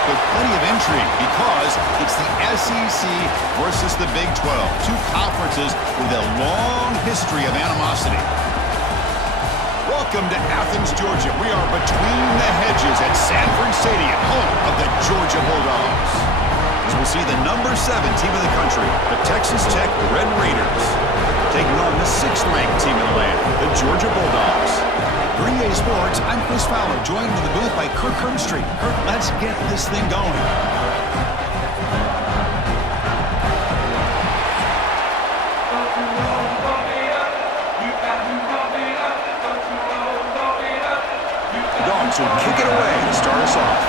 matchup with plenty of intrigue because it's the SEC versus the Big 12, two conferences with a long history of animosity. Welcome to Athens, Georgia. We are between the hedges at Sanford Stadium, home of the Georgia Bulldogs. As we'll see the number 7 team in the country, the Texas Tech Red Raiders, taking on the 6th-ranked team in the land, the Georgia Bulldogs. For EA Sports, I'm Chris Fowler, joined in the booth by Kirk Herbstreit. Kirk, let's get this thing going. The Dogs will kick it away to start us off.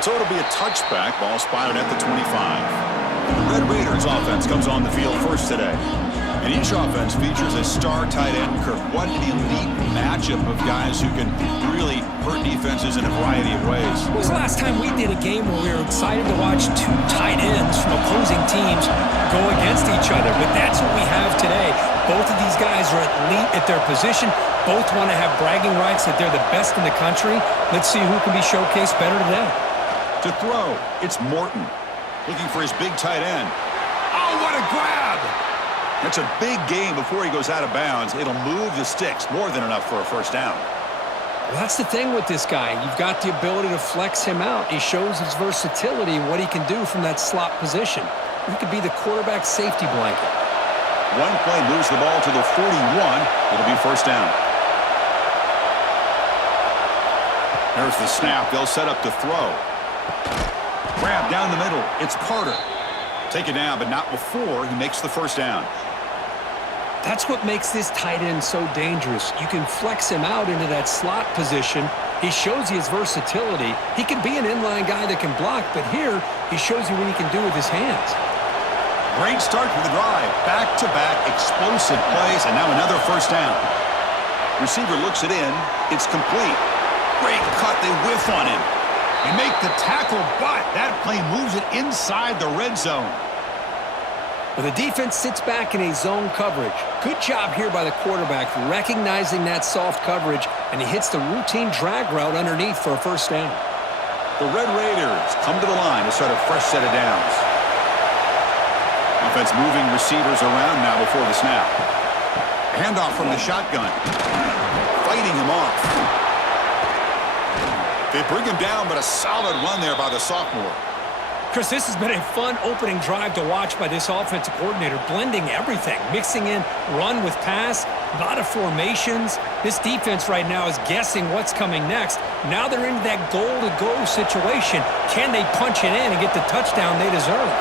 So it'll be a touchback, ball spotted at the 25. The Red Raiders offense comes on the field first today. And each offense features a star tight end. Kirk, what an elite matchup of guys who can really hurt defenses in a variety of ways. When was the last time we did a game where we were excited to watch two tight ends from opposing teams go against each other? But that's what we have today. Both of these guys are elite at their position. Both want to have bragging rights that they're the best in the country. Let's see who can be showcased better today. To throw, it's Morton, looking for his big tight end. Oh, what a grab! That's a big gain before he goes out of bounds. It'll move the sticks, more than enough for a first down. Well, that's the thing with this guy. You've got the ability to flex him out. He shows his versatility and what he can do from that slot position. He could be the quarterback safety blanket. One play moves the ball to the 41. It'll be first down. There's the snap. They'll set up to throw. Grab down the middle. It's Carter. Take it down, but not before he makes the first down. That's what makes this tight end so dangerous. You can flex him out into that slot position. He shows you his versatility. He can be an inline guy that can block, but here he shows you what he can do with his hands. Great start to the drive. Back-to-back explosive plays, and now another first down. Receiver looks it in. It's complete. Great cut. They whiff on him. They make the tackle, but that play moves it inside the red zone. Well, the defense sits back in a zone coverage. Good job here by the quarterback, recognizing that soft coverage, and he hits the routine drag route underneath for a first down. The Red Raiders come to the line to start a fresh set of downs. Offense moving receivers around now before the snap. Handoff from the shotgun. Fighting him off. They bring him down, but a solid run there by the sophomore. Chris, this has been a fun opening drive to watch by this offensive coordinator, blending everything, mixing in run with pass, a lot of formations. This defense right now is guessing what's coming next. Now they're into that goal-to-go situation. Can they punch it in and get the touchdown they deserve?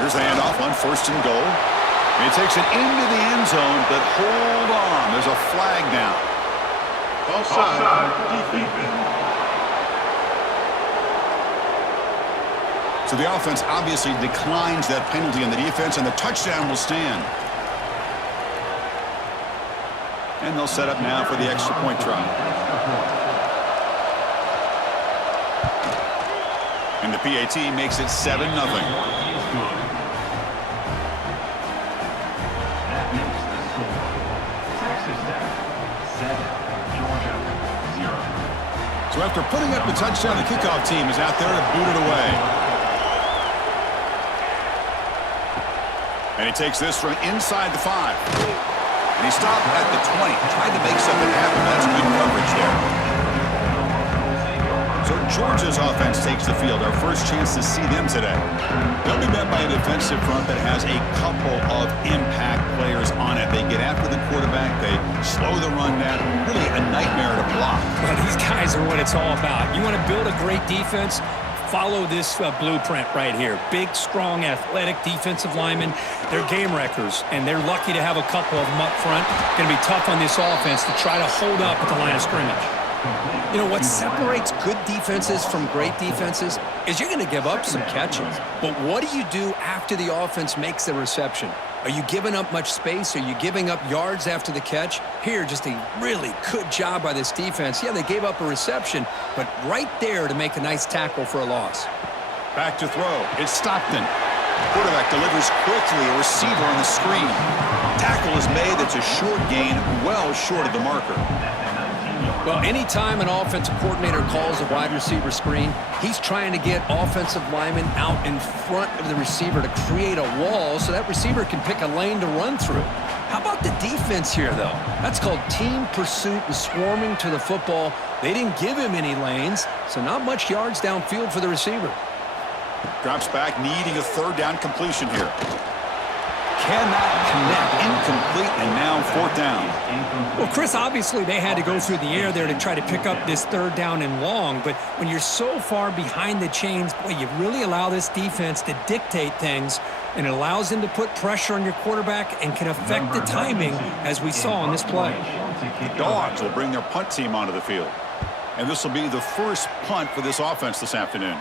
Here's the handoff on first and goal. He takes it into the end zone, but hold on. There's a flag now. Offside. So the offense obviously declines that penalty on the defense, and the touchdown will stand. And they'll set up now for the extra point try. And the PAT makes it 7-0. So after putting up the touchdown, the kickoff team is out there to boot it away. And he takes this from inside the 5. And he stopped at the 20. Tried to make something happen. That's good coverage there. So Georgia's offense takes the field. Our first chance to see them today. They'll be met by a defensive front that has a couple of impact players on it. They get after the quarterback. They slow the run down. Really a nightmare to block. Well, these guys are what it's all about. You want to build a great defense? Follow this blueprint right here. Big, strong, athletic defensive linemen. They're game wreckers, and they're lucky to have a couple of them up front. Going to be tough on this offense to try to hold up at the line of scrimmage. You know, what separates good defenses from great defenses is you're going to give up some catches. But what do you do after the offense makes the reception? Are you giving up much space? Are you giving up yards after the catch? Here, just a really good job by this defense. Yeah, they gave up a reception, but right there to make a nice tackle for a loss. Back to throw. It's Stockton. Quarterback delivers quickly. A receiver on the screen. tackle is made. That's a short gain, well short of the marker. Well, anytime an offensive coordinator calls a wide receiver screen, he's trying to get offensive linemen out in front of the receiver to create a wall so that receiver can pick a lane to run through. How about the defense here, though? That's called team pursuit and swarming to the football. They didn't give him any lanes, so not much yards downfield for the receiver. Drops back, needing a third down completion here. Cannot connect, incomplete, and now fourth down. Well, Chris, obviously they had to go through the air there to try to pick up this third down and long, but when you're so far behind the chains, boy, you really allow this defense to dictate things, and it allows them to put pressure on your quarterback and can affect the timing, as we saw on this play. The Dogs will bring their punt team onto the field, and this will be the first punt for this offense this afternoon.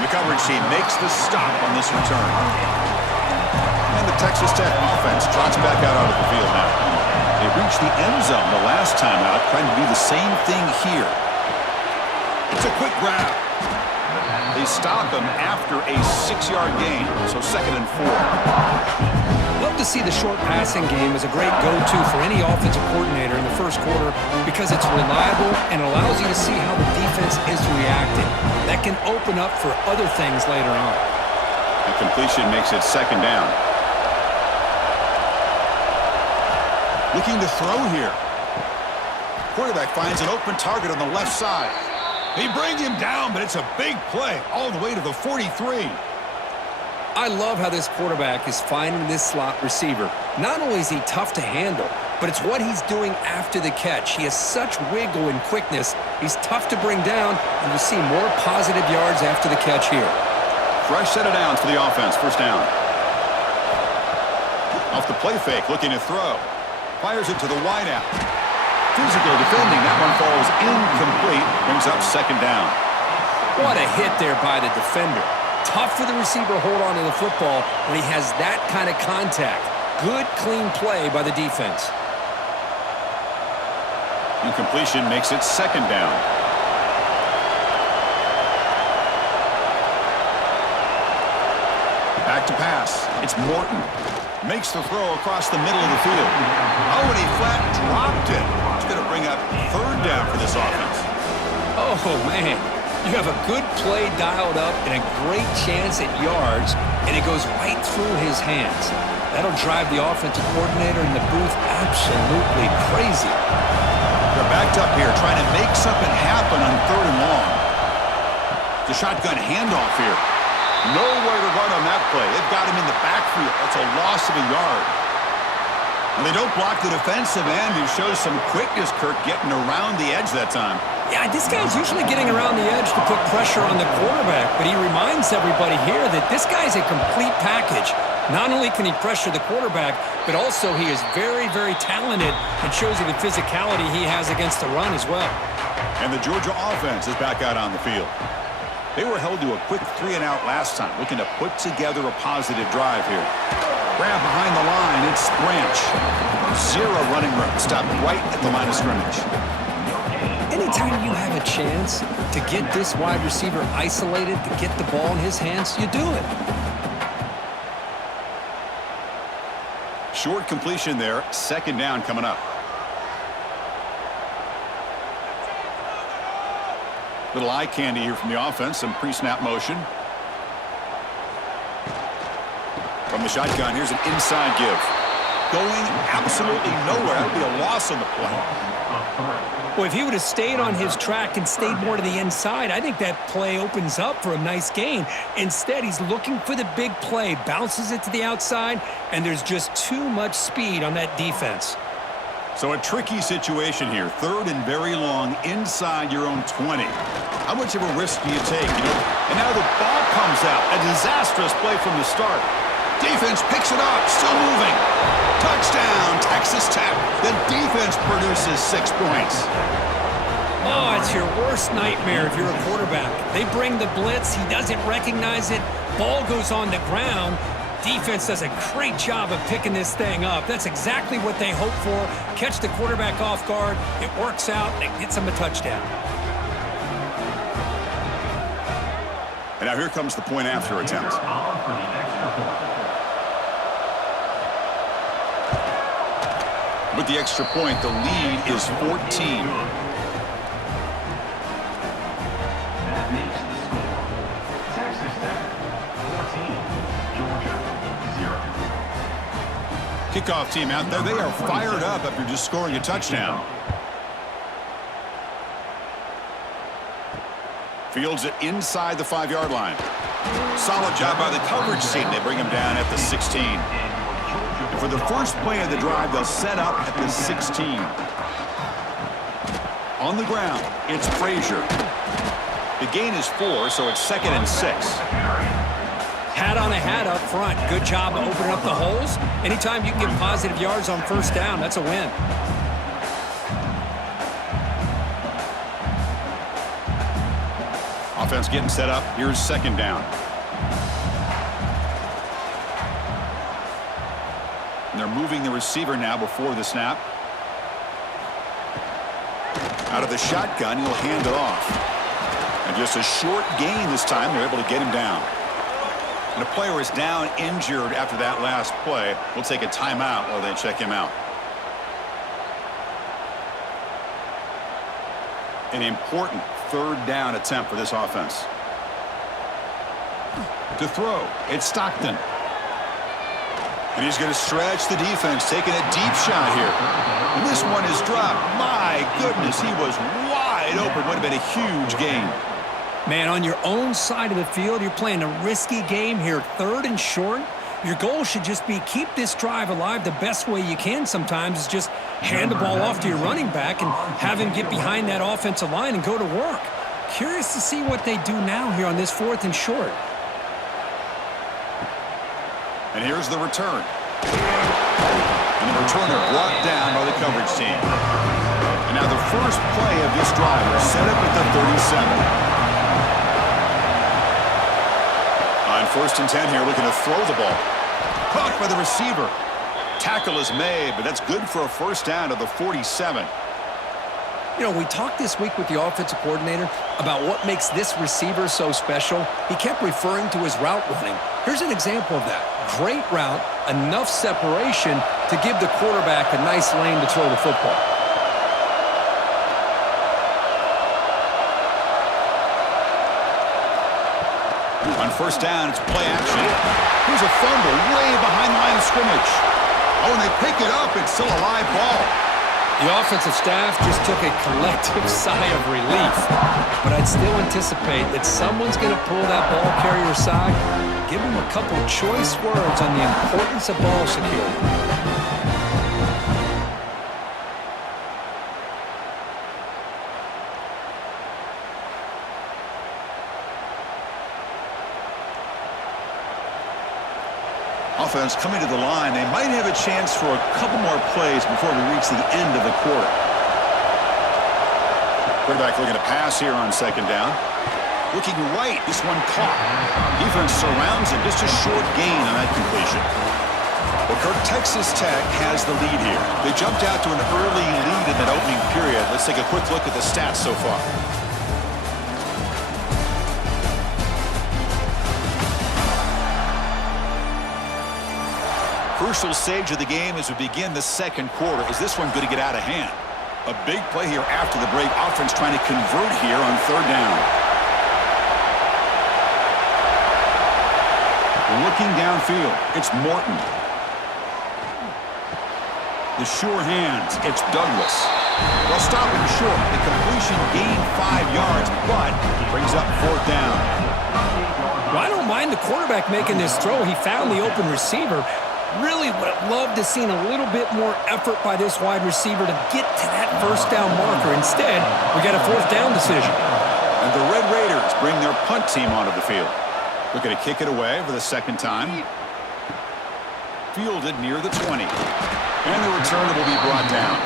The coverage team makes the stop on this return. And the Texas Tech offense trots back out onto the field now. They reached the end zone the last time out, trying to do the same thing here. It's a quick grab. They stop him after a 6-yard gain, so 2nd and 4. Love to see the short passing game as a great go-to for any offensive coordinator in the first quarter because it's reliable and allows you to see how the defense is reacting. That can open up for other things later on. The completion makes it 2nd down. Looking to throw here. Quarterback finds an open target on the left side. They bring him down, but it's a big play all the way to the 43. I love how this quarterback is finding this slot receiver. Not only is he tough to handle, but it's what he's doing after the catch. He has such wiggle and quickness. He's tough to bring down, and you'll see more positive yards after the catch here. Fresh set of downs for the offense. First down. Off the play fake, looking to throw. Fires it to the wideout. Physical defending. That one falls incomplete. Brings up 2nd down. What a hit there by the defender. Tough for the receiver to hold on to the football when he has that kind of contact. Good, clean play by the defense. Incompletion makes it 2nd down. Back to pass. It's Morton. Makes the throw across the middle of the field. Oh, and he flat dropped it. It's going to bring up 3rd down for this offense. Oh, man. You have a good play dialed up and a great chance at yards, and it goes right through his hands. That'll drive the offensive coordinator in the booth absolutely crazy. They're backed up here trying to make something happen on 3rd and long. The shotgun handoff here. Nowhere to run on that play. They've got him in the backfield. That's a loss of a yard. And they don't block the defensive end, who shows some quickness, Kirk, getting around the edge that time. Yeah, this guy's usually getting around the edge to put pressure on the quarterback, but he reminds everybody here that this guy's a complete package. Not only can he pressure the quarterback, but also he is very, very talented and shows you the physicality he has against the run as well. And the Georgia offense is back out on the field. They were held to a quick 3-and-out last time, looking to put together a positive drive here. Grab behind the line, it's Branch. 0 running room, stopped right at the line of scrimmage. Anytime you have a chance to get this wide receiver isolated, to get the ball in his hands, you do it. Short completion there, 2nd down coming up. Little eye candy here from the offense, some pre-snap motion. From the shotgun, here's an inside give. Going absolutely nowhere. That would be a loss on the play. Well, if he would have stayed on his track and stayed more to the inside, I think that play opens up for a nice gain. Instead, he's looking for the big play, bounces it to the outside, and there's just too much speed on that defense. So a tricky situation here. 3rd and very long inside your own 20. How much of a risk do you take? And now the ball comes out. A disastrous play from the start. Defense picks it up, still moving. Touchdown, Texas Tech. The defense produces 6 points. Oh, it's your worst nightmare if you're a quarterback. They bring the blitz, he doesn't recognize it, ball goes on the ground. Defense does a great job of picking this thing up. That's exactly what they hope for. Catch the quarterback off guard, it works out, and it gets them a touchdown. And now here comes the point after attempt. With the extra point, the lead is 14. That makes the score. Texas Tech 14, Georgia 0. Kickoff team out there. They are fired up after just scoring a touchdown. Fields it inside the 5-yard line. Solid job by the coverage team. They bring him down at the 16. And for the first play of the drive, they'll set up at the 16. On the ground, it's Frazier. The gain is 4, so it's 2nd and 6. Hat on a hat up front. Good job of opening up the holes. Anytime you can get positive yards on first down, that's a win. Offense getting set up. Here's 2nd down. And they're moving the receiver now before the snap. Out of the shotgun, he'll hand it off. And just a short gain this time. They're able to get him down. And a player is down injured after that last play. We'll take a timeout while they check him out. An important 3rd down attempt for this offense. To throw, it's Stockton. And he's going to stretch the defense, taking a deep shot here. And this one is dropped. My goodness, he was wide open. Would have been a huge gain. Man, on your own side of the field, you're playing a risky game here. 3rd and short. Your goal should just be keep this drive alive the best way you can sometimes is just hand the ball off to your running back and have him get behind that offensive line and go to work. Curious to see what they do now here on this 4th and short. And here's the return. And the returner brought down by the coverage team. And now the first play of this drive is set up at the 37. On 1st and 10 here, looking to throw the ball. Caught by the receiver. Tackle is made, but that's good for a 1st down to the 47. You know, we talked this week with the offensive coordinator about what makes this receiver so special. He kept referring to his route running. Here's an example of that. Great route, enough separation to give the quarterback a nice lane to throw the football. On 1st down, it's play action. Here's a fumble way behind the line of scrimmage. Oh, and they pick it up. It's still a live ball. The offensive staff just took a collective sigh of relief. But I'd still anticipate that someone's going to pull that ball carrier aside, give him a couple choice words on the importance of ball security. Offense coming to the line. They might have a chance for a couple more plays before we reach the end of the quarter. Quarterback looking to pass here on 2nd down. Looking right. This one caught. Defense surrounds him. Just a short gain on that completion. Well, Kirk, Texas Tech has the lead here. They jumped out to an early lead in that opening period. Let's take a quick look at the stats so far. Crucial stage of the game as we begin the 2nd quarter. Is this one going to get out of hand? A big play here after the break. Offense trying to convert here on 3rd down. Looking downfield. It's Morton. The sure hands. It's Douglas. Well, stopping short. The completion gained 5 yards, but brings up 4th down. Well, I don't mind the quarterback making this throw. He found the open receiver. Really would have loved to seen a little bit more effort by this wide receiver to get to that 1st down marker. Instead, we got a 4th down decision. And the Red Raiders bring their punt team onto the field. Looking to kick it away for the 2nd time. Fielded near the 20. And the return will be brought down.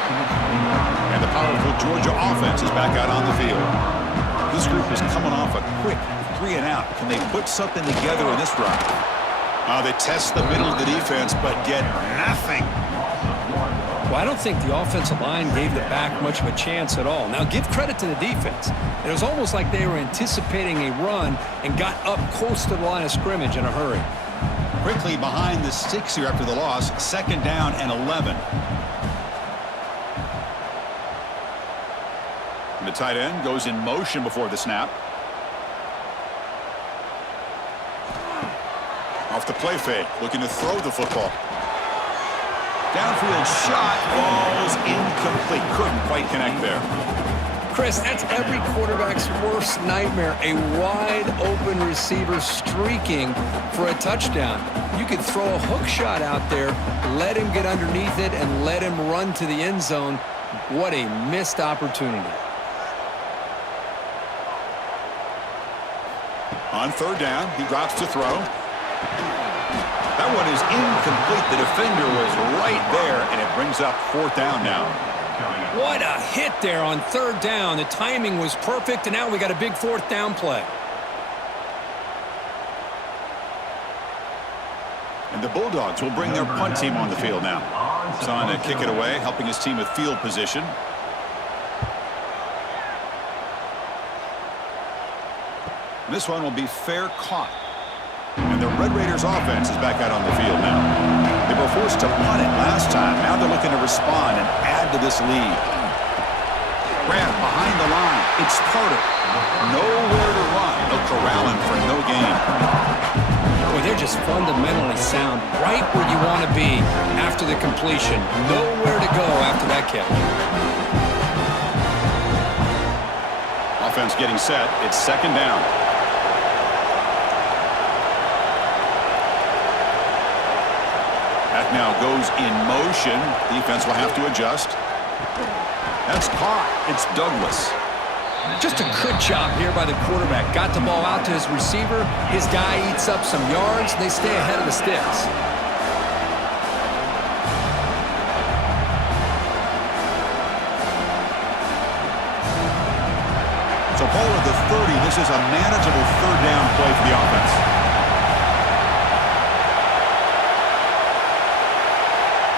And the powerful Georgia offense is back out on the field. This group is coming off a quick 3 and out. Can they put something together in this drive? They test the middle of the defense, but get nothing. Well, I don't think the offensive line gave the back much of a chance at all. Now, give credit to the defense. It was almost like they were anticipating a run and got up close to the line of scrimmage in a hurry. Quickly behind the sticks here after the loss. 2nd down and 11. And the tight end goes in motion before the snap. Off the play fake, looking to throw the football. Downfield shot falls incomplete. Couldn't quite connect there. Chris, that's every quarterback's worst nightmare. A wide open receiver streaking for a touchdown. You could throw a hook shot out there, let him get underneath it, and let him run to the end zone. What a missed opportunity. On third down, he drops to throw. That one is incomplete. The defender was right there, and it brings up fourth down now. What a hit there on third down. The timing was perfect, and now we got a big fourth down play. And the Bulldogs will bring their punt team on the field now. Son to kick it away, helping his team with field position. And this one will be fair caught. And the Red Raiders offense is back out on the field now. They were forced to punt it last time. Now they're looking to respond and add to this lead. Grant behind the line. It's Carter. Nowhere to run. They'll corral him for no gain. Boy, they're just fundamentally sound. Right where you want to be after the completion. Nowhere to go after that catch. Offense getting set. It's second down. That now goes in motion. Defense will have to adjust. That's caught. It's Douglas. Just a good job here by the quarterback. Got the ball out to his receiver. His guy eats up some yards. They stay ahead of the sticks. So ball at the 30. This is a manageable third down play for the offense.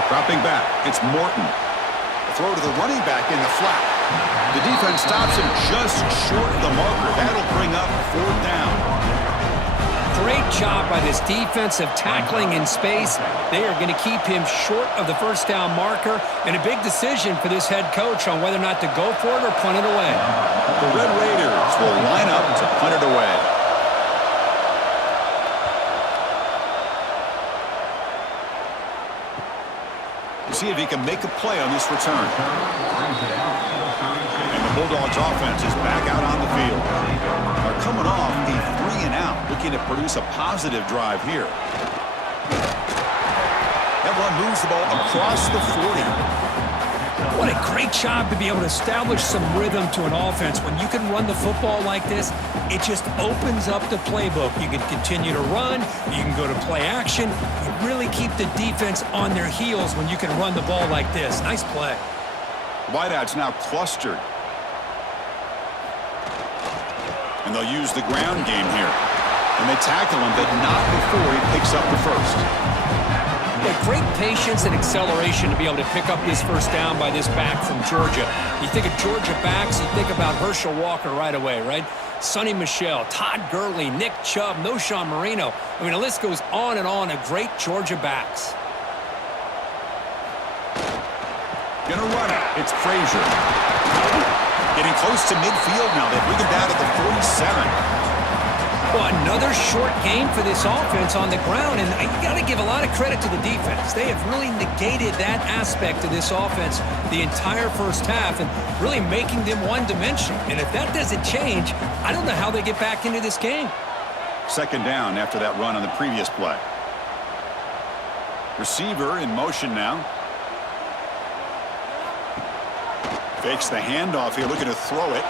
Dropping back, it's Morton. A throw to the running back in the flat. The defense stops him just short of the marker. That'll bring up fourth down. Great job by this defensive tackling in space. They are going to keep him short of the first down marker, and a big decision for this head coach on whether or not to go for it or punt it away. The Red Raiders will line up to punt it away. See if he can make a play on this return. And the Bulldogs offense is back out on the field. They're coming off a 3-and-out, looking to produce a positive drive here. That one moves the ball across the 40. What a great job to be able to establish some rhythm to an offense. When you can run the football like this, it just opens up the playbook. You can continue to run. You can go to play action. You really keep the defense on their heels when you can run the ball like this. Nice play. Wideouts now clustered. And they'll use the ground game here. And they tackle him, but not before he picks up the first. Great patience and acceleration to be able to pick up this first down by this back from Georgia. You think of Georgia backs, you think about Herschel Walker right away, right? Sonny Michel, Todd Gurley, Nick Chubb, Noshawn Marino. I mean, the list goes on and on of great Georgia backs. Gonna run it. It's Frazier. Getting close to midfield now. They bring him down to the 47. Well, another short game for this offense on the ground, and you got to give a lot of credit to the defense. They have really negated that aspect of this offense the entire first half and really making them one-dimensional. And if that doesn't change, I don't know how they get back into this game. Second down after that run on the previous play. Receiver in motion now. Fakes the handoff here, looking to throw it.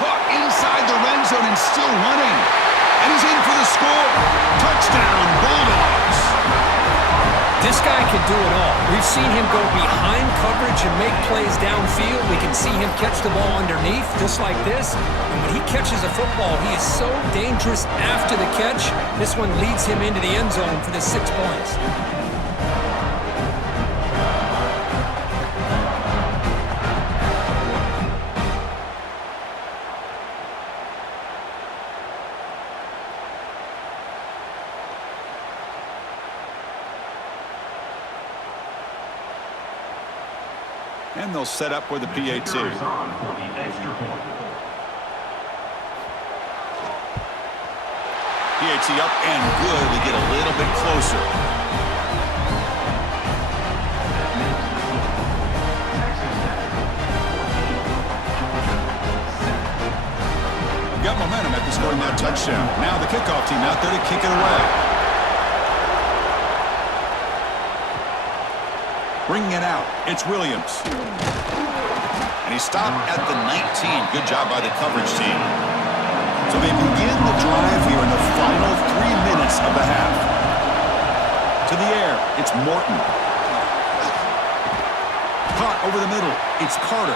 Hook inside the red zone and still running. And he's in for the score. Touchdown, Bulldogs. This guy can do it all. We've seen him go behind coverage and make plays downfield. We can see him catch the ball underneath just like this. And when he catches a football, he is so dangerous after the catch. This one leads him into the end zone for the 6 points. And they'll set up with the PAT. Kicker is on for the extra point. PAT up and good. We get a little bit closer. That makes the score. Texas Tech 14, Georgia 7. Got momentum after scoring that touchdown. Now the kickoff team out there to kick it away. Bringing it out, it's Williams. And he stopped at the 19. Good job by the coverage team. So they begin the drive here in the final 3 minutes of the half. To the air, it's Morton. Caught over the middle, it's Carter.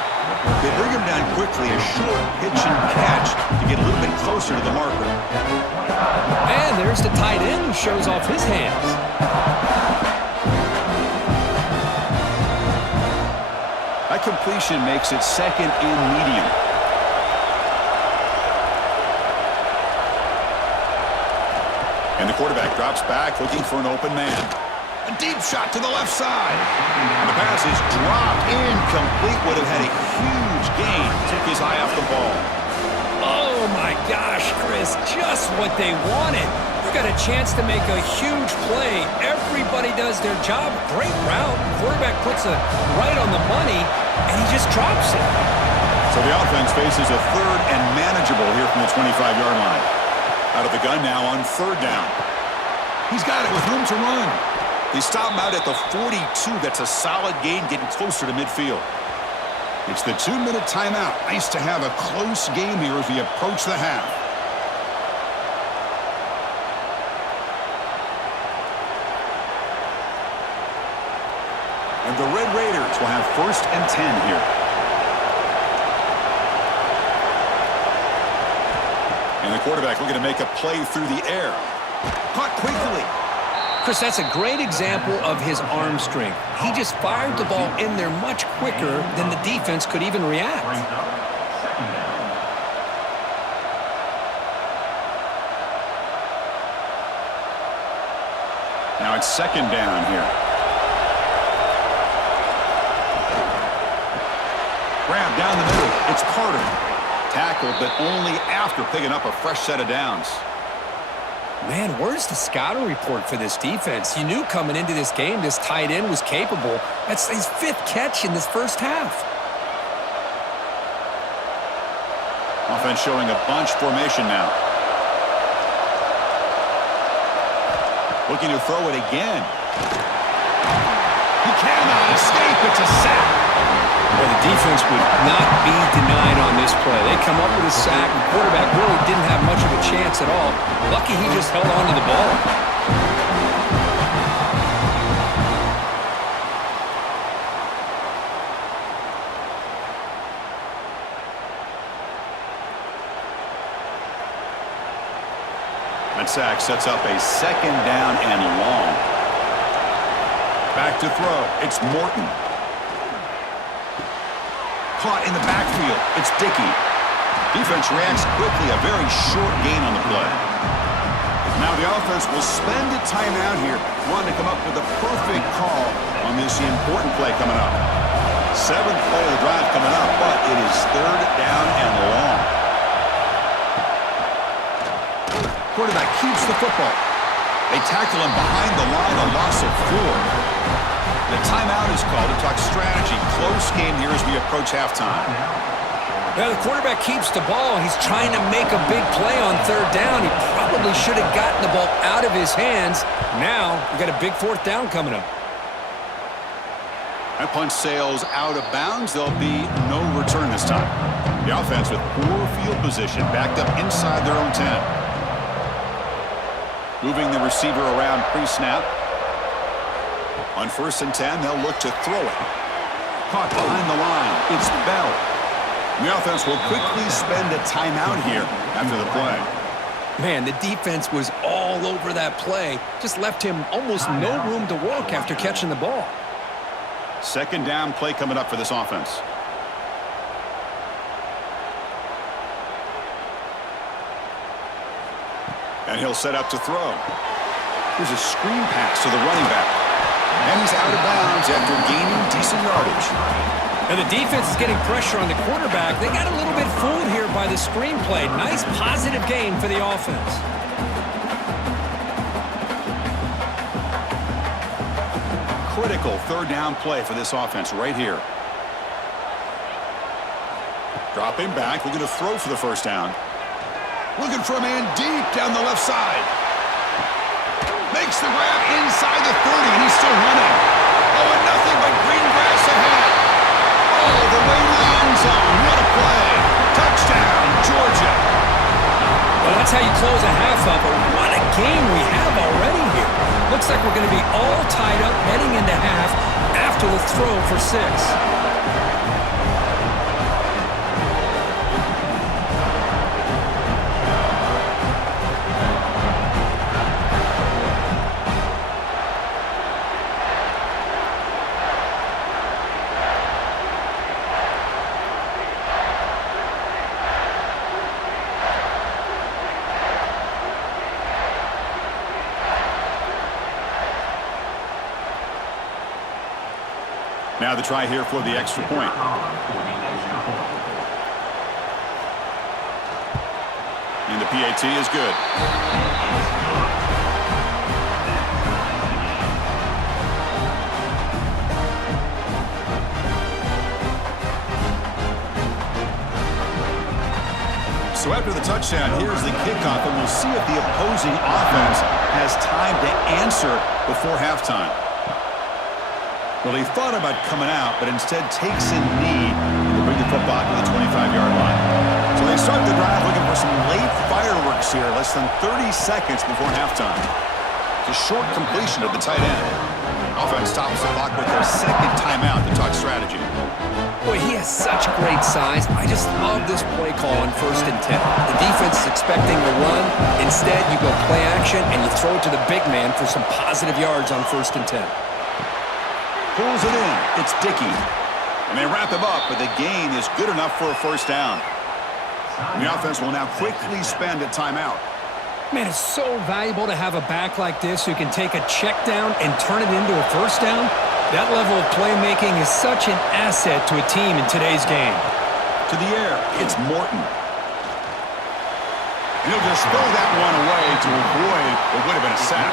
They bring him down quickly, a short pitch and catch to get a little bit closer to the marker. And there's the tight end who shows off his hands. That completion makes it second and medium. And the quarterback drops back looking for an open man. A deep shot to the left side. And the pass is dropped incomplete. Would have had a huge gain. Took his eye off the ball. Oh my gosh, Chris, just what they wanted. You got a chance to make a huge play. Everybody does their job. Great route. Quarterback puts it right on the money, and he just drops it. So the offense faces a third and manageable here from the 25-yard line. Out of the gun now on third down. He's got it with room to run. They stop him out at the 42. That's a solid gain, getting closer to midfield. It's the 2-minute timeout. Nice to have a close game here as we approach the half. And the Red Raiders will have 1st and 10 here. And the quarterback looking to make a play through the air. Caught quickly. Chris, that's a great example of his arm strength. He just fired the ball in there much quicker than the defense could even react. Brings up second down. Now it's second down here. Grab down the middle. It's Carter. Tackled, but only after picking up a fresh set of downs. Man, where's the scouting report for this defense? You knew coming into this game this tight end was capable. That's his 5th catch in this first half. Offense showing a bunch formation now. Looking to throw it again. He cannot escape. It's a sack. Well, the defense would not be denied on this play. They come up with a sack. The quarterback really didn't have much of a chance at all. Lucky he just held on to the ball. That sack sets up a second down and long. Back to throw. It's Morton. Caught in the backfield. It's Dickey. Defense reacts quickly. A very short gain on the play. Now the offense will spend a timeout here, wanting to come up with a perfect call on this important play coming up. 7th play of the drive coming up, but it is third down and long. Quarterback keeps the football. They tackle him behind the line, a loss of 4. The timeout is called to talk strategy. Close game here as we approach halftime. Now the quarterback keeps the ball. He's trying to make a big play on third down. He probably should have gotten the ball out of his hands. Now we got a big 4th down coming up. That punch sails out of bounds. There'll be no return this time. The offense with poor field position, backed up inside their own 10. Moving the receiver around pre-snap. On 1st and 10, they'll look to throw it. Caught behind the line. It's Bell. The offense will quickly spend a timeout here after the play. Man, the defense was all over that play. Just left him almost no room to work after catching the ball. Second down play coming up for this offense. And he'll set up to throw. Here's a screen pass to the running back. And he's out of bounds after gaining decent yardage. And the defense is getting pressure on the quarterback. They got a little bit fooled here by the screenplay. Nice positive game for the offense. Critical third down play for this offense right here. Dropping back, looking to throw for the first down. Looking for a man deep down the left side. Makes the grab inside the 30, and he's still running. Oh, and nothing but green grass ahead. Oh, the way to the end zone. What a play. Touchdown, Georgia. Well, that's how you close a half up. But what a game we have already here. Looks like we're going to be all tied up heading into half after the throw for 6. Now the try here for the extra point. And the PAT is good. So after the touchdown, here's the kickoff, and we'll see if the opposing offense has time to answer before halftime. Well, he thought about coming out, but instead takes a knee to bring the football to the 25-yard line. So they start the drive looking for some late fireworks here, less than 30 seconds before halftime. It's a short completion of the tight end. Offense stops the clock with their second timeout to talk strategy. Boy, he has such great size. I just love this play call on 1st and 10. The defense is expecting a run. Instead, you go play action, and you throw it to the big man for some positive yards on 1st and 10. Pulls it in. It's Dickey. And they wrap him up, but the gain is good enough for a first down. The offense will now quickly spend a timeout. Man, it's so valuable to have a back like this who can take a check down and turn it into a first down. That level of playmaking is such an asset to a team in today's game. To the air, it's Morton. He'll just throw that one away to avoid what would have been a sack.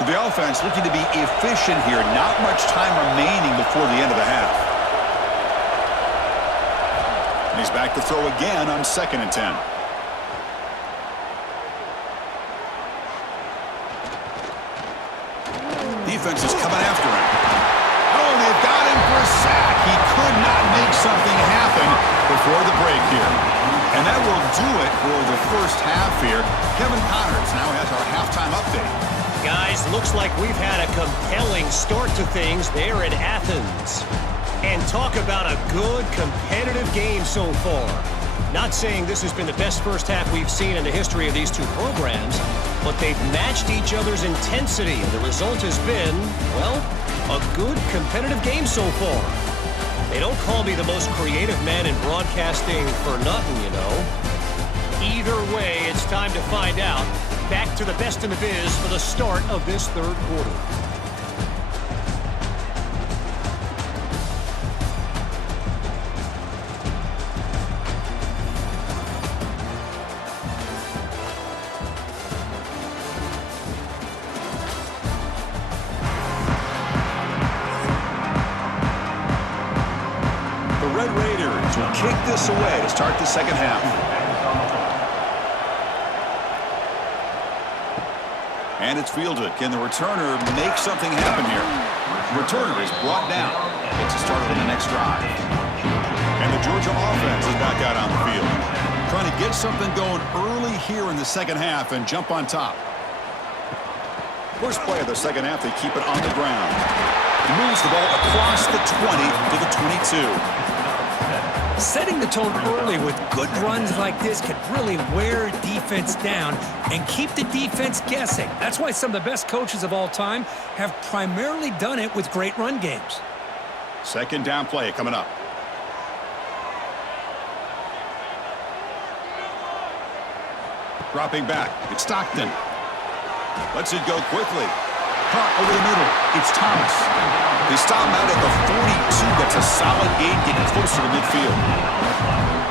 So the offense looking to be efficient here. Not much time remaining before the end of the half. And he's back to throw again on 2nd and 10. Defense is coming after him. Oh, they've got him for a sack. He could not make something happen before the break here. And that will do it for the first half here. Kevin Connors now has our halftime update. Guys, looks like we've had a compelling start to things there in Athens. And talk about a good, competitive game so far. Not saying this has been the best first half we've seen in the history of these two programs, but they've matched each other's intensity, and the result has been, well, a good, competitive game so far. They don't call me the most creative man in broadcasting for nothing, you know. Either way, it's time to find out. Back to the best in the biz for the start of this third quarter. The Red Raiders will kick this away to start the second half. And it's fielded. Can the returner make something happen here? The returner is brought down. It's a start on the next drive. And the Georgia offense is back out on the field. Trying to get something going early here in the second half and jump on top. First play of the second half, they keep it on the ground. He moves the ball across the 20 to the 22. Setting the tone early with good runs like this can really wear defense down and keep the defense guessing. That's why some of the best coaches of all time have primarily done it with great run games. Second down play coming up. Dropping back. It's Stockton. Lets it go quickly. Caught over the middle. It's Thomas. They stop him out at the 42. That's a solid gain, getting closer to midfield.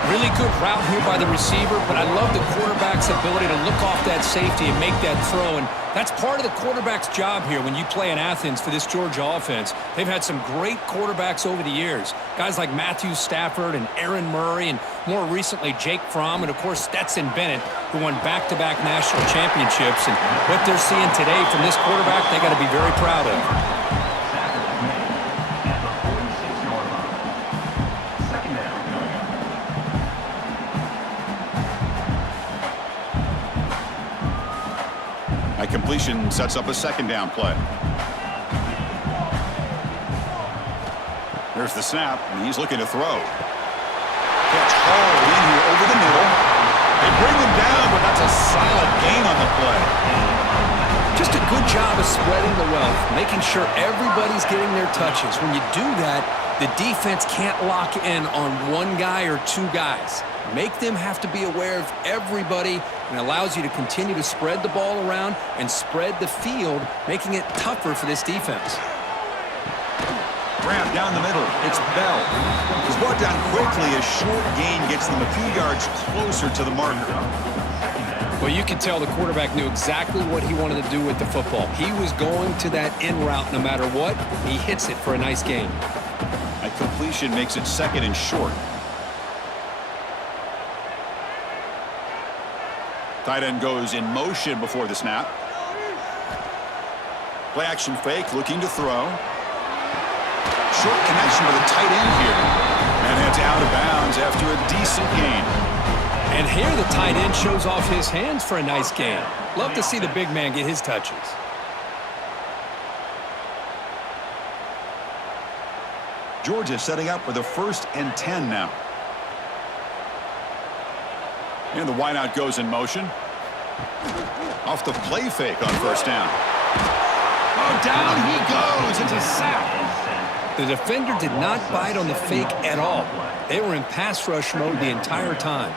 Really good route here by the receiver, but I love the quarterback's ability to look off that safety and make that throw. And that's part of the quarterback's job here when you play in Athens for this Georgia offense. They've had some great quarterbacks over the years. Guys like Matthew Stafford and Aaron Murray, and more recently Jake Fromm, and of course Stetson Bennett, who won back-to-back national championships. And what they're seeing today from this quarterback, they got to be very proud of. Completion sets up a second down play. There's the snap, and he's looking to throw. Catch hauled in here over the middle. They bring him down, but that's a solid gain on the play. Just a good job of spreading the wealth, making sure everybody's getting their touches. When you do that, the defense can't lock in on one guy or two guys. Make them have to be aware of everybody, and allows you to continue to spread the ball around and spread the field, making it tougher for this defense. Grab down the middle. It's Bell. He's brought down quickly. A short gain gets them a few yards closer to the marker. Well, you can tell the quarterback knew exactly what he wanted to do with the football. He was going to that in route no matter what. He hits it for a nice gain. A completion makes it second and short. Tight end goes in motion before the snap. Play action fake, looking to throw. Short connection to the tight end here. And it's out of bounds after a decent gain. And here the tight end shows off his hands for a nice gain. Love to see the big man get his touches. Georgia setting up for the 1st and 10 now. And the wideout goes in motion. Off the play fake on first down. Oh, down he goes. It's a sack. The defender did not bite on the fake at all. They were in pass rush mode the entire time.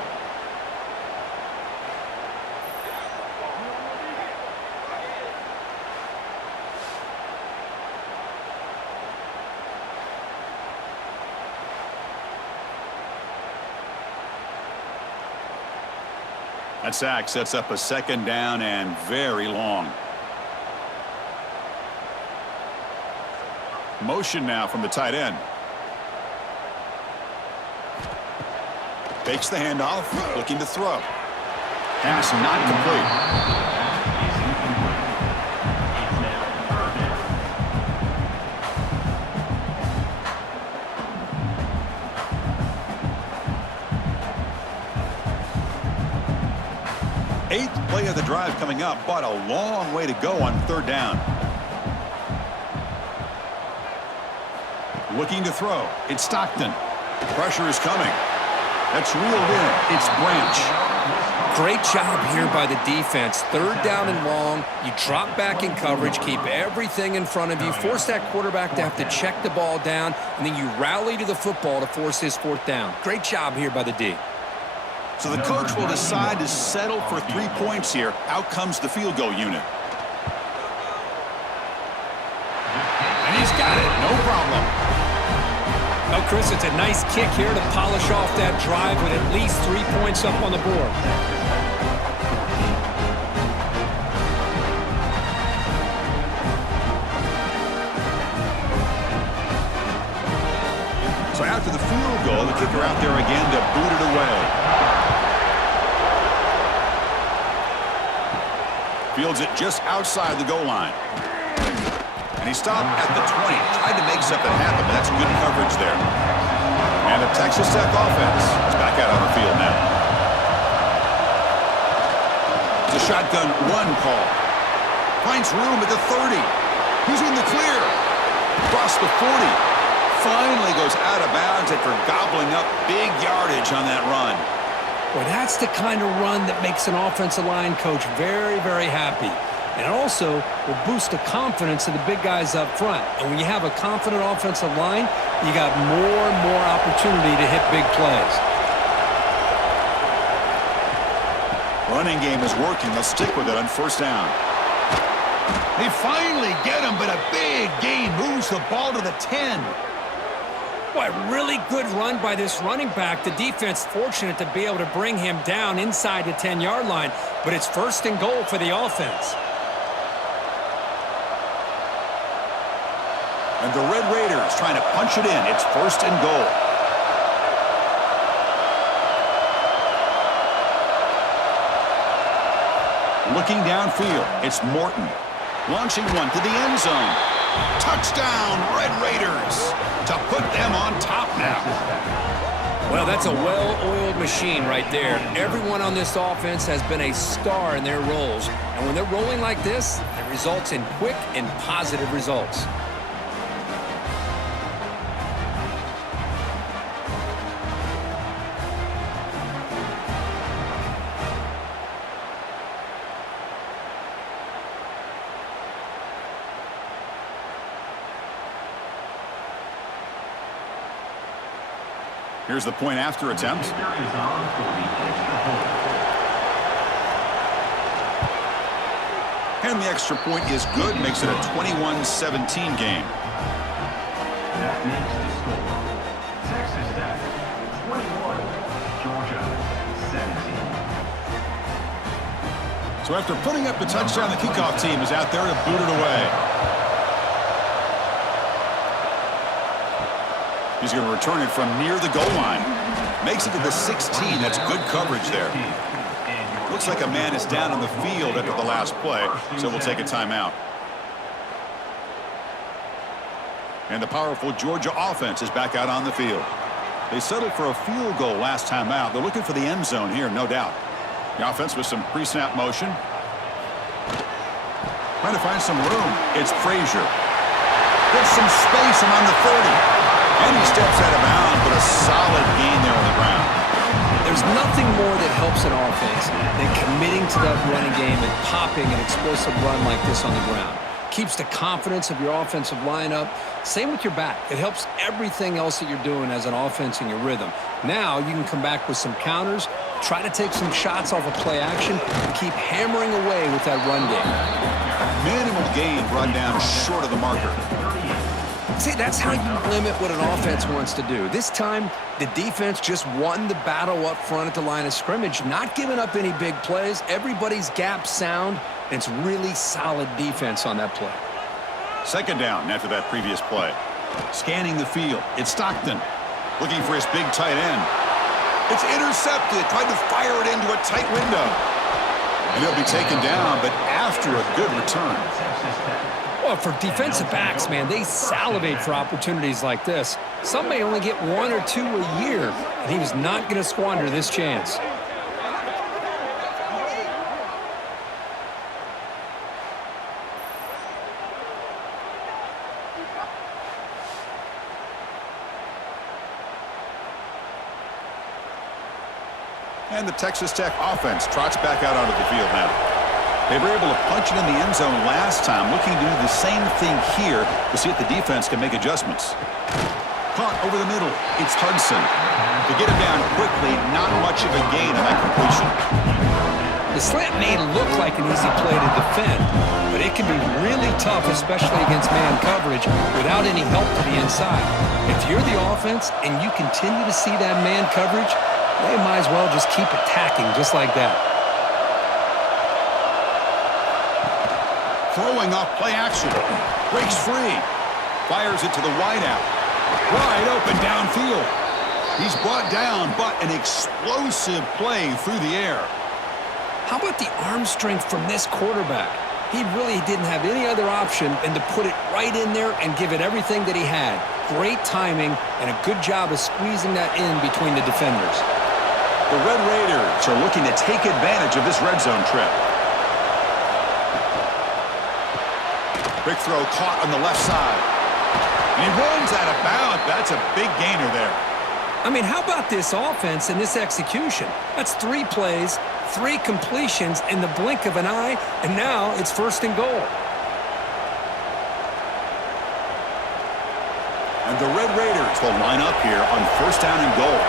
That sack sets up a second down and very long. Motion now from the tight end. Fakes the handoff, looking to throw. Pass not complete. 8th play of the drive coming up, but a long way to go on 3rd down. Looking to throw. It's Stockton. Pressure is coming. That's reeled in. It's Branch. Great job here by the defense. 3rd down and long. You drop back in coverage, keep everything in front of you, force that quarterback to have to check the ball down, and then you rally to the football to force his 4th down. Great job here by the D. So the coach will decide to settle for 3 points here. Out comes the field goal unit. And he's got it. No problem. Oh, Chris, it's a nice kick here to polish off that drive with at least 3 points up on the board. So after the field goal, the kicker out there again to boot it away. Fields it just outside the goal line. And he stopped at the 20. Tried to make something happen, but that's good coverage there. And the Texas Tech offense is back out on the field now. It's a shotgun run call. Finds room at the 30. He's in the clear. Across the 40. Finally goes out of bounds after gobbling up big yardage on that run. Well, that's the kind of run that makes an offensive line coach very, very happy. And it also will boost the confidence of the big guys up front. And when you have a confident offensive line, you got more and more opportunity to hit big plays. Running game is working. They'll stick with it on first down. They finally get him, but a big gain moves the ball to the 10. Boy, really good run by this running back. The defense fortunate to be able to bring him down inside the 10-yard line, but it's first and goal for the offense. And the Red Raiders trying to punch it in. It's first and goal. Looking downfield, it's Morton. Launching one to the end zone. Touchdown, Red Raiders, to put them on top now. Well, that's a well-oiled machine right there. Everyone on this offense has been a star in their roles. And when they're rolling like this, it results in quick and positive results. Here's the point after attempt. And the extra point is good, makes it a 21-17 game. That makes the score. Texas Tech 21, Georgia 17. So after putting up the touchdown, the kickoff team is out there to boot it away. He's going to return it from near the goal line. Makes it to the 16. That's good coverage there. Looks like a man is down on the field after the last play, so we'll take a timeout. And the powerful Georgia offense is back out on the field. They settled for a field goal last time out. They're looking for the end zone here, no doubt. The offense with some pre-snap motion. Trying to find some room. It's Frazier. Gets some space around the 30. And he steps out of bounds, but a solid gain there on the ground. There's nothing more that helps an offense than committing to that running game and popping an explosive run like this on the ground. Keeps the confidence of your offensive lineup. Same with your back. It helps everything else that you're doing as an offense in your rhythm. Now you can come back with some counters, try to take some shots off of play action, and keep hammering away with that run game. Minimal gain brought down short of the marker. See, that's how you limit what an offense wants to do. This time, the defense just won the battle up front at the line of scrimmage, not giving up any big plays. Everybody's gap sound, and it's really solid defense on that play. Second down after that previous play. Scanning the field. It's Stockton looking for his big tight end. It's intercepted. Tried to fire it into a tight window. And he'll be taken down, but after a good return. Well, for defensive backs, man, they salivate for opportunities like this. Some may only get one or two a year, and he was not going to squander this chance. And the Texas Tech offense trots back out onto the field now. They were able to punch it in the end zone last time, looking to do the same thing here to see if the defense can make adjustments. Caught over the middle. It's Hudson. To get him down quickly, not much of a gain on that completion. The slant may look like an easy play to defend, but it can be really tough, especially against man coverage, without any help to the inside. If you're the offense and you continue to see that man coverage, they might as well just keep attacking just like that. Throwing off play action. Breaks free. Fires it to the wideout. Wide open downfield. He's brought down, but an explosive play through the air. How about the arm strength from this quarterback? He really didn't have any other option than to put it right in there and give it everything that he had. Great timing and a good job of squeezing that in between the defenders. The Red Raiders are looking to take advantage of this red zone trip. Big throw caught on the left side. And he runs out of bounds. That's a big gainer there. I mean, how about this offense and this execution? That's 3 plays, 3 completions in the blink of an eye, and now it's first and goal. And the Red Raiders will line up here on first down and goal.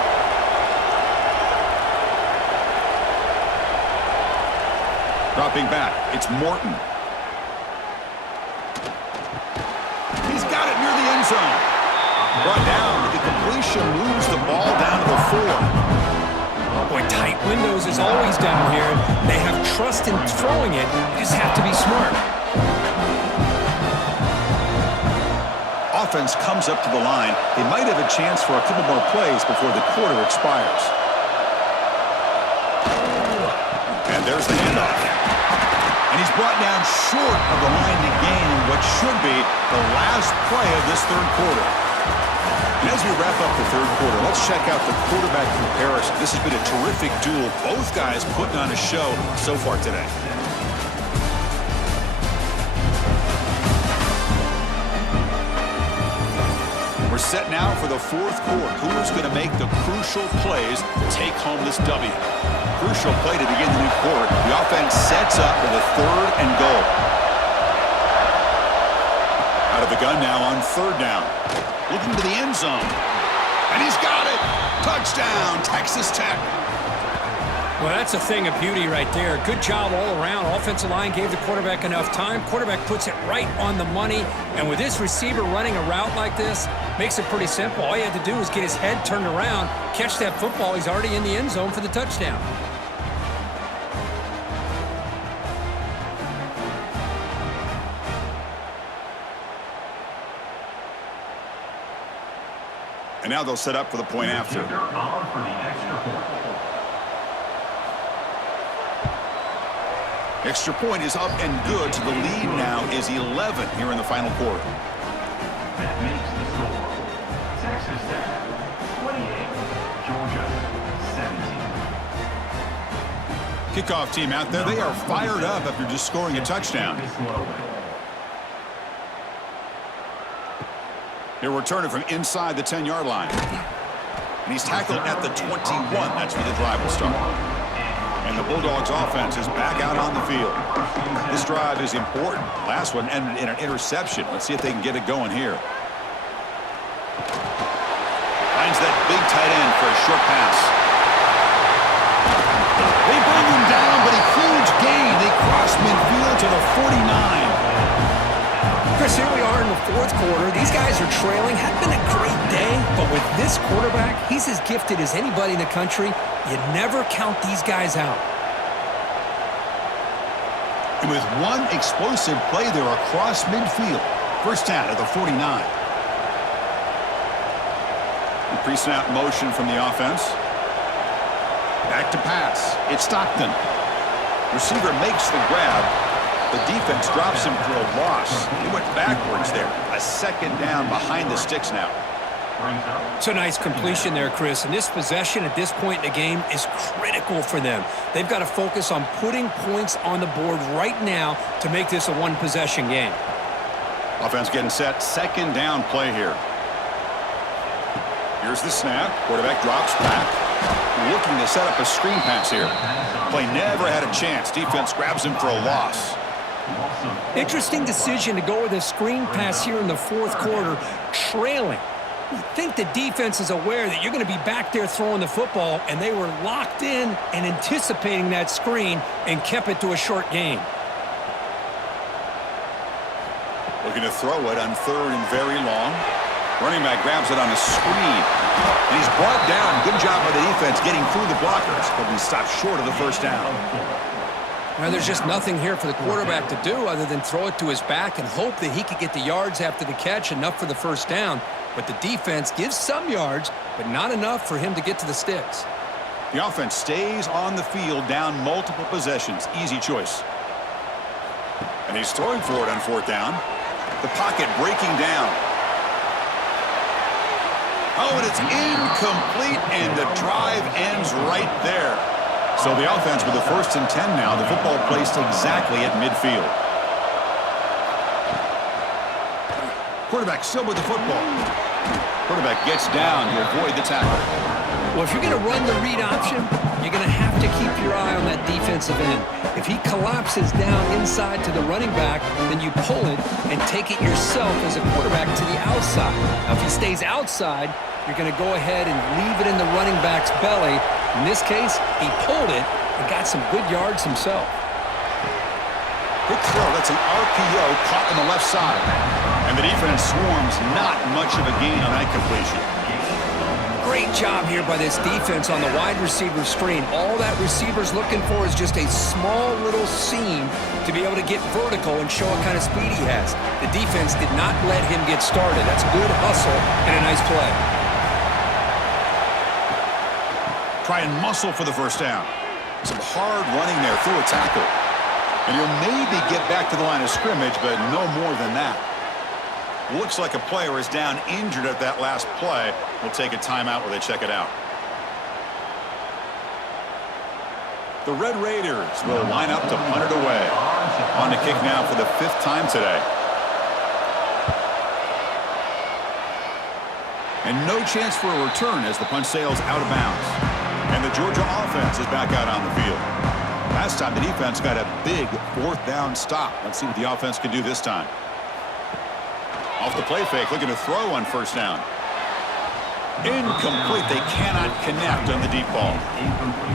Dropping back, it's Morton. He's got it near the end zone. Brought down, but the completion moves the ball down to the 4. Boy, tight windows is always down here. They have trust in throwing it. You just have to be smart. Offense comes up to the line. They might have a chance for a couple more plays before the quarter expires. And there's the handoff. And he's brought down short of the line to gain what should be the last play of this third quarter. And as we wrap up the third quarter, let's check out the quarterback comparison. This has been a terrific duel. Both guys putting on a show so far today. We're set now for the fourth quarter. Who is going to make the crucial plays to take home this W? Crucial play to begin the new quarter. The offense sets up with a 3rd and goal. Out of the gun now on 3rd down. Looking to the end zone. And he's got it. Touchdown, Texas Tech. Well, that's a thing of beauty right there. Good job all around. Offensive line gave the quarterback enough time. Quarterback puts it right on the money. And with this receiver running a route like this, makes it pretty simple. All you had to do was get his head turned around, catch that football. He's already in the end zone for the touchdown. And now they'll set up for the point after. Extra point is up and good, so the lead now is 11 here in the final quarter. That makes the score. Texas Tech 28, Georgia 17. Kickoff team out there, they are fired up after just scoring a touchdown. He'll return it from inside the 10-yard line. And he's tackled at the 21. That's where the drive will start. And the Bulldogs offense is back out on the field. This drive is important. Last one ended in an interception. Let's see if they can get it going here. Finds that big tight end for a short pass. They bring him down, but a huge gain. They cross midfield to the 49. Chris, here we are in the fourth quarter. These guys are trailing. Had been a great day, but with this quarterback, he's as gifted as anybody in the country. You never count these guys out. And with one explosive play there across midfield. First down at the 49. Pre-snap motion from the offense. Back to pass. It's Stockton. Receiver makes the grab. The defense drops him for a loss. He went backwards there. A 2nd down behind the sticks now. It's a nice completion there, Chris. And this possession at this point in the game is critical for them. They've got to focus on putting points on the board right now to make this a one-possession game. Offense getting set. 2nd down play here. Here's the snap. Quarterback drops back. Looking to set up a screen pass here. Play never had a chance. Defense grabs him for a loss. Interesting decision to go with a screen pass here in the fourth quarter, trailing. You think the defense is aware that you're going to be back there throwing the football, and they were locked in and anticipating that screen and kept it to a short gain. Looking to throw it on 3rd and very long. Running back grabs it on a screen. And he's brought down. Good job by the defense getting through the blockers, but he stopped short of the first down. Now, there's just nothing here for the quarterback to do other than throw it to his back and hope that he could get the yards after the catch, enough for the first down. But the defense gives some yards, but not enough for him to get to the sticks. The offense stays on the field, down multiple possessions. Easy choice. And he's throwing for it on 4th down. The pocket breaking down. Oh, and it's incomplete, and the drive ends right there. So the offense with the 1st and 10 now. The football placed exactly at midfield. Quarterback still with the football. Quarterback gets down to avoid the tackle. Well, if you're going to run the read option, you're going to have to keep your eye on that defensive end. If he collapses down inside to the running back, then you pull it and take it yourself as a quarterback to the outside. Now, if he stays outside, you're going to go ahead and leave it in the running back's belly. In this case, he pulled it and got some good yards himself. Good throw. That's an RPO caught on the left side. And the defense swarms. Not much of a gain on that completion. Great job here by this defense on the wide receiver screen. All that receiver's looking for is just a small little seam to be able to get vertical and show what kind of speed he has. The defense did not let him get started. That's good hustle and a nice play. Try and muscle for the first down. Some hard running there through a tackle. And he'll maybe get back to the line of scrimmage, but no more than that. Looks like a player is down injured at that last play. We'll take a timeout where they check it out. The Red Raiders will line up to punt it away. On the kick now for the 5th time today. And no chance for a return as the punt sails out of bounds. And the Georgia offense is back out on the field. Last time the defense got a big 4th down stop. Let's see what the offense can do this time. Off the play fake, looking to throw on 1st down. Incomplete. They cannot connect on the deep ball.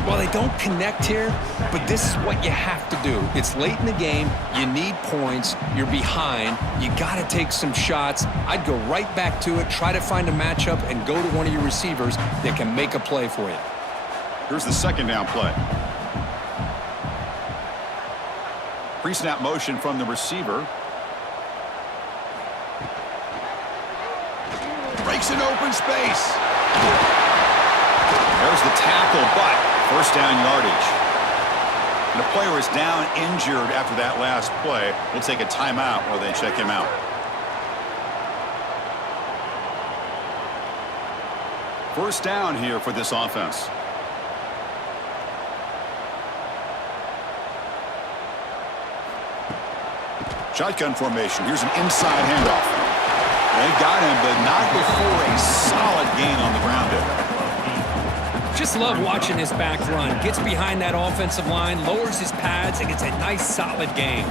Well, they don't connect here, but this is what you have to do. It's late in the game. You need points. You're behind. You got to take some shots. I'd go right back to it, try to find a matchup, and go to one of your receivers that can make a play for you. Here's the 2nd down play. Pre-snap motion from the receiver. Breaks an open space. There's the tackle, but 1st down yardage. And the player is down injured after that last play. We'll take a timeout while they check him out. 1st down here for this offense. Shotgun formation. Here's an inside handoff. They've got him, but not before a solid gain on the ground there. Just love watching this back run. Gets behind that offensive line, lowers his pads, and gets a nice solid gain.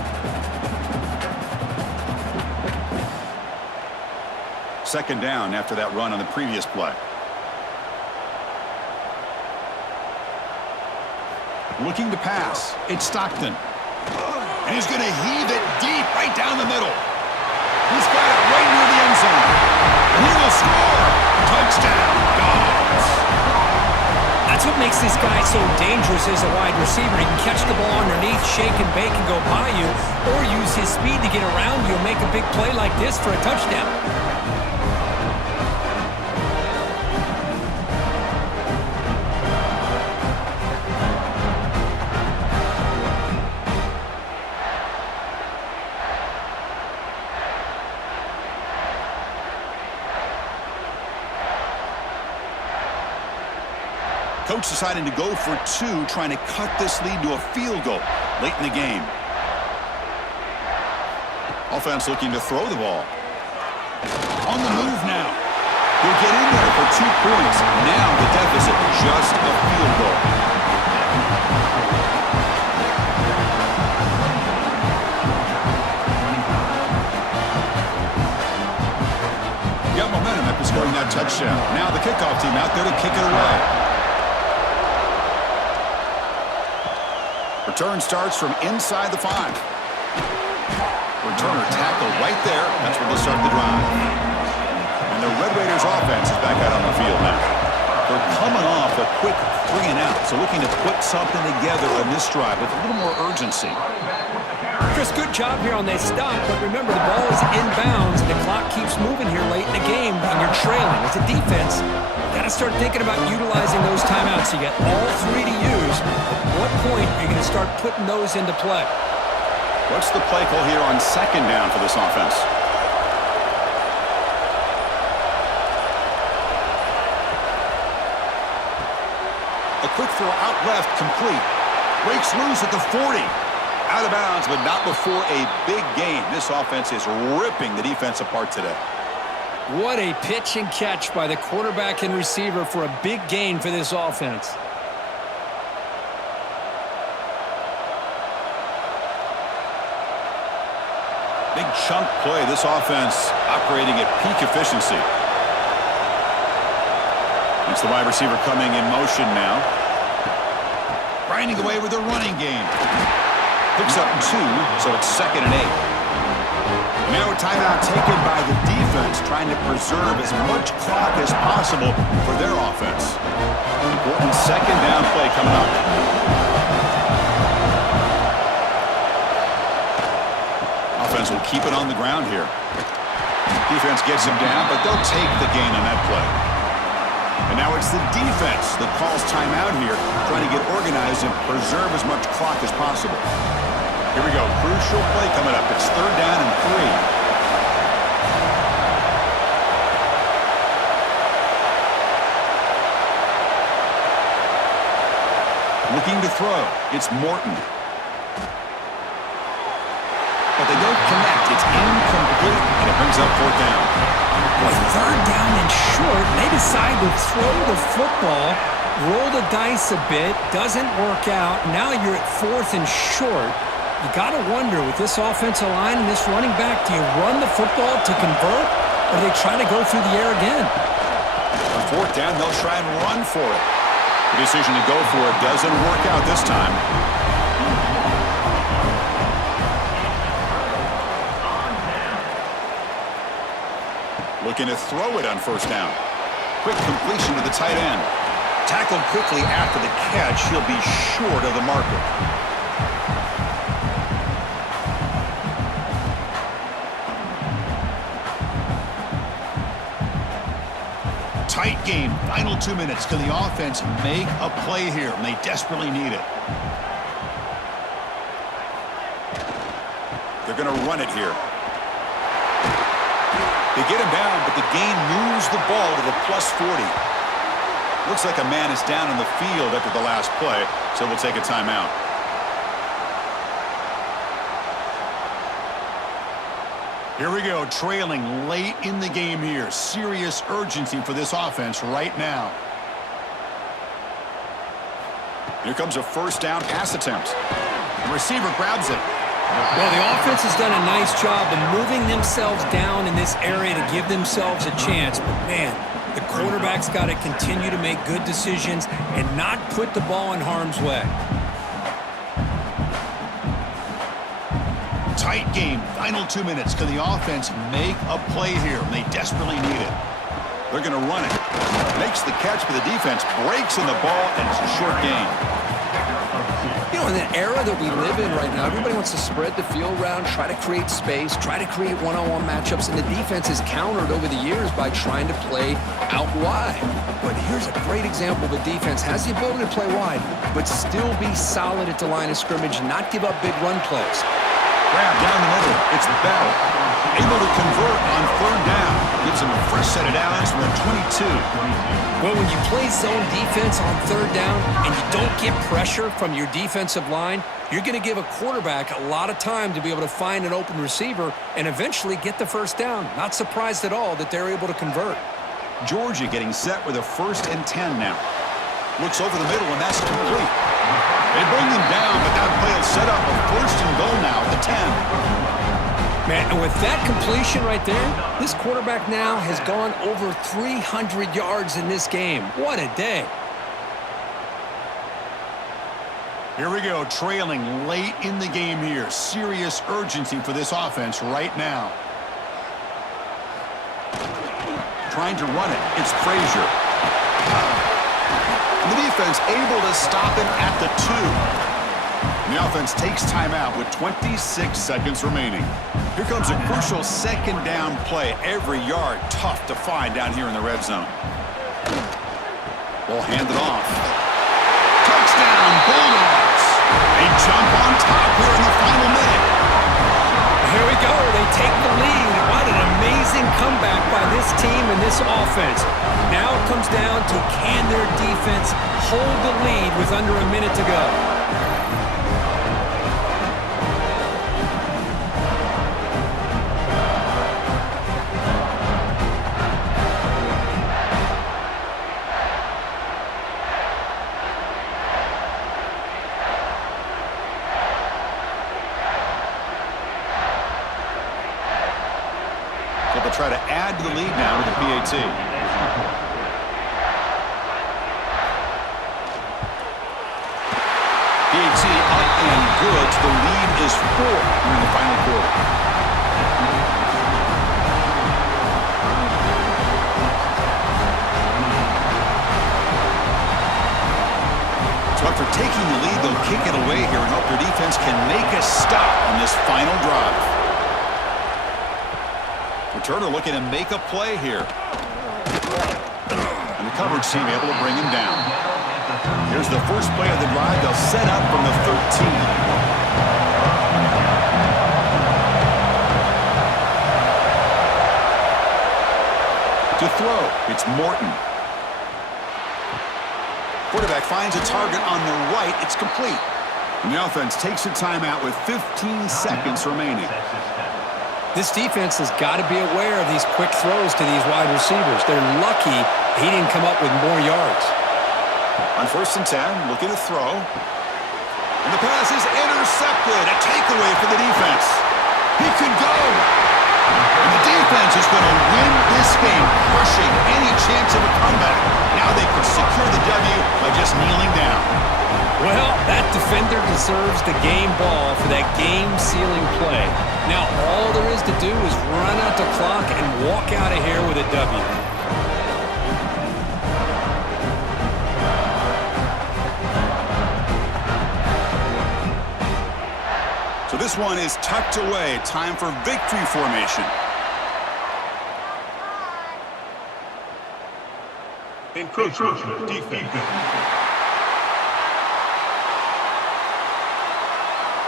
2nd down after that run on the previous play. Looking to pass. It's Stockton. And he's going to heave it deep right down the middle. He's got it right near the end zone. And he will score. Touchdown, Dogs. That's what makes this guy so dangerous as a wide receiver. He can catch the ball underneath, shake and bake and go by you, or use his speed to get around you and make a big play like this for a touchdown. Coach deciding to go for 2, trying to cut this lead to a field goal late in the game. Offense looking to throw the ball. On the move now. He'll get in there for 2 points. Now the deficit just a field goal. Got momentum after scoring that touchdown. Now the kickoff team out there to kick it away. Return starts from inside the 5. Returner tackled right there. That's where they'll start the drive. And the Red Raiders offense is back out on the field now. They're coming off a quick 3 and out, so looking to put something together on this drive with a little more urgency. Chris, good job here on that stop, but remember the ball is inbounds and the clock keeps moving here late in the game and you're trailing. As a defense, you got to start thinking about utilizing those timeouts. You got all 3 to use. At what point are you going to start putting those into play? What's the play call here on 2nd down for this offense? A quick throw out left, complete. Breaks loose at the 40. Out of bounds, but not before a big gain. This offense is ripping the defense apart today. What a pitch and catch by the quarterback and receiver for a big gain for this offense. Big chunk play. This offense operating at peak efficiency. It's the wide receiver coming in motion now. Grinding away with a running game. Picks up 2, so it's 2nd and 8. Now a timeout taken by the defense, trying to preserve as much clock as possible for their offense. Important 2nd down play coming up. Offense will keep it on the ground here. Defense gets him down, but they'll take the gain on that play. And now it's the defense that calls timeout here, trying to get organized and preserve as much clock as possible. Here we go. Crucial play coming up. It's 3rd down and 3. Looking to throw. It's Morton. But they don't connect. It's incomplete, and it brings up 4th down. Boy, 3rd down and short. They decide to throw the football, roll the dice a bit, doesn't work out. Now you're at 4th and short. You got to wonder, with this offensive line and this running back, do you run the football to convert, or do they try to go through the air again? On 4th down, they'll try and run for it. The decision to go for it doesn't work out this time. Looking to throw it on 1st down. Quick completion to the tight end. Tackled quickly after the catch. He'll be short of the marker. Tight game. Final 2 minutes. Can the offense make a play here? And they desperately need it. They're going to run it here. They get him down, but the gain moves the ball to the +40. Looks like a man is down on the field after the last play, so we'll take a timeout. Here we go, trailing late in the game here. Serious urgency for this offense right now. Here comes a 1st down pass attempt. The receiver grabs it. Well, the offense has done a nice job of moving themselves down in this area to give themselves a chance. But, man, the quarterback's got to continue to make good decisions and not put the ball in harm's way. Tight game. Final 2 minutes. Can the offense make a play here? And they desperately need it. They're going to run it. Makes the catch for the defense. Breaks in the ball, and it's a short gain. You know, in the era that we live in right now, everybody wants to spread the field around, try to create space, try to create one-on-one matchups, and the defense is countered over the years by trying to play out wide. But here's a great example. The defense has the ability to play wide, but still be solid at the line of scrimmage, not give up big run plays. Grab down the middle. It's Bell. Able to convert on 3rd down. Gives him a fresh set of downs from the 22. Well, when you play zone defense on 3rd down and you don't get pressure from your defensive line, you're going to give a quarterback a lot of time to be able to find an open receiver and eventually get the 1st down. Not surprised at all that they're able to convert. Georgia getting set with a 1st and 10 now. Looks over the middle, and that's complete. They bring him down, but that play will set up a 1st and goal now at the 10. Man, and with that completion right there, this quarterback now has gone over 300 yards in this game. What a day. Here we go, trailing late in the game here. Serious urgency for this offense right now. Trying to run it. It's Frazier. And the defense able to stop him at the 2. And the offense takes timeout with 26 seconds remaining. Here comes a crucial 2nd down play. Every yard tough to find down here in the red zone. Ball handed off. Touchdown, Bulldogs. They jump on top here in the final minute. Here we go. They take the lead. What an amazing comeback by this team and this offense. Now it comes down to, can their defense hold the lead with under a minute to go? They'll try to add to the lead now with the PAT. PAT up and good to the lead loses 4 in the final quarter. So after taking the lead, they'll kick it away here and hope their defense can make a stop on this final drive. Returner looking to make a play here. And the coverage team able to bring him down. Here's the first play of the drive. They'll set up from the 13. To throw, it's Morton. Quarterback finds a target on the right. It's complete. And the offense takes a timeout with 15 seconds remaining. This defense has got to be aware of these quick throws to these wide receivers. They're lucky he didn't come up with more yards. On 1st and 10, looking to throw. And the pass is intercepted. A takeaway for the defense. He could go. And the defense is going to win this game, crushing any chance of a comeback. Now they can secure the W by just kneeling down. Well, that defender deserves the game ball for that game-sealing play. Now, all there is to do is run out the clock and walk out of here with a W. So this one is tucked away. Time for victory formation. Encroachment defense.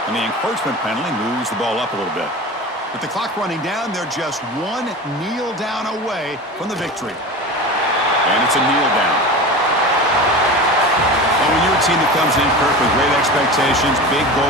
And the encroachment penalty moves the ball up a little bit. With the clock running down, they're just one kneel down away from the victory. And it's a kneel down. Well, when you're a team that comes in, Kirk, with great expectations, big goals,